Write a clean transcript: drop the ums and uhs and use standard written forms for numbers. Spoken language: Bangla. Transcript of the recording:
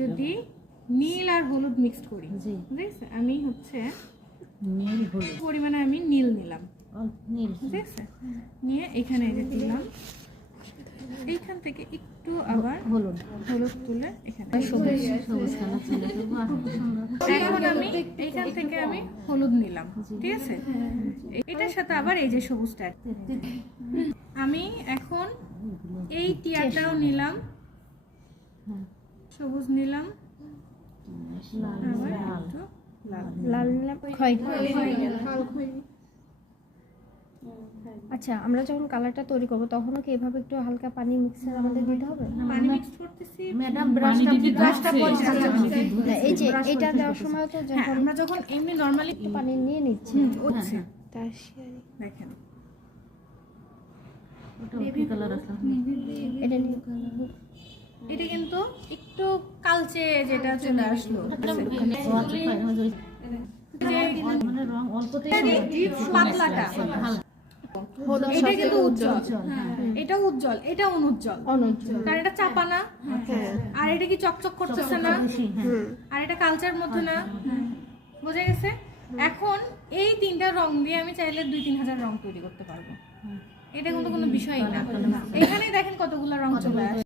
যদি নীল আর হলুদ মিক্সড করি, বুঝেছে? আমি হচ্ছে নীল হলুদ পরিমাণে আমি নীল নিলাম, নীল বুঝেছে? নিয়ে এখানে এই যে দিলাম, এইখান থেকে একটু আবার হলুদ হলুদ তুলে এখানে সবুজ সবুজ কালার চলে আসবে। বাহ, সুন্দর। এখন আমি এইখান থেকে আমি হলুদ নিলাম, ঠিক আছে? এটার সাথে আবার এই যে সবুজটা আমি এখন এই টিয়ারটাও নিলাম, সবুজ নিলাম, আবার একটু লাল না খয়েরি। আচ্ছা, আমরা যখন কালারটা তৈরি করব তখনও কি এভাবে একটু হালকা পানি মিক্সার আমাদের দিতে হবে? পানি মিক্স করতেছি। ম্যাডাম ব্রাশটা পরিষ্কার না, এই যে এটা দেওয়ার সময় তো হ্যাঁ, যখন আমরা যখন এমনি নরমালি পানি নিয়ে নিচ্ছি হচ্ছে দেখেন ওটা কি কালার আসলো? এটা নিয়ে এটা কিন্তু একটু কালচে যেটা চলে আসলো, মানে রং অল্পতেই পাতলাটা এটা কিন্তু উজ্জ্বল, এটা উজ্জ্বল, এটা অনুজ্জ্বল, কারণ এটা চাপা না, আর এটা কি চকচক করতেছে না, আর এটা কালচার মধ্যে না, বোঝা গেছে? এখন এই তিনটা রং দিয়ে আমি চাইলে 2-3 হাজার রং তৈরি করতে পারবো, এটা কিন্তু কোনো বিষয়ই না। এখানেই দেখেন কতগুলো রং চলে আসে।